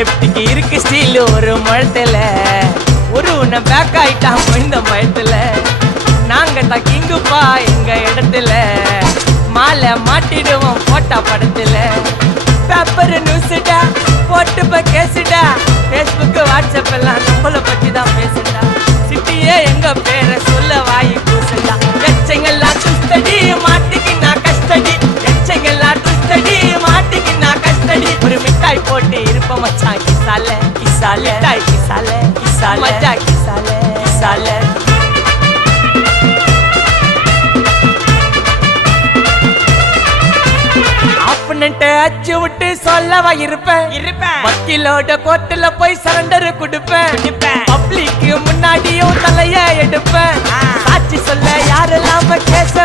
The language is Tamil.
லெப்டிக்கு இருக்கு ஸ்டீல் ஒரு மழத்துல ஒரு உன்ன பேக் ஆயிட்டான் இந்த மயத்துல நாங்க தான் கிங்குப்பா எங்க இடத்துல மாலை மாட்டிடுவோம் போட்டா படத்துல பேப்பர் நியூஸ்டா போட்டு கேசுடா Facebook வாட்ஸ்அப் எல்லாம் நம்மள பத்தி தான் பேசுடா சிட்டியே எங்க பேரை சொல்ல வாய் கூசுடா எச்சங்கெல்லாம் துஸ்தடி மாட்டிக்கு நான் கஸ்டடி எச்சங்கெல்லாம் துஸ்தடி மாட்டிக்கு நான் கஸ்டடி ஒரு மிட்டாய் போட்டு இருப்ப மச்சான் கிசால கிசால மிட்டாய் கிசால கிசால மச்சா கிசால கிசால அச்சு விட்டு சொல்லவா இருப்பேன் வக்கீலோட கோர்ட்டுல போய் சரண்டர் கொடுப்பேன் பப்ளிக்கு முன்னாடியும் தலைய எடுப்பேன் சாட்சி சொல்ல யாரெல்லாம் கேச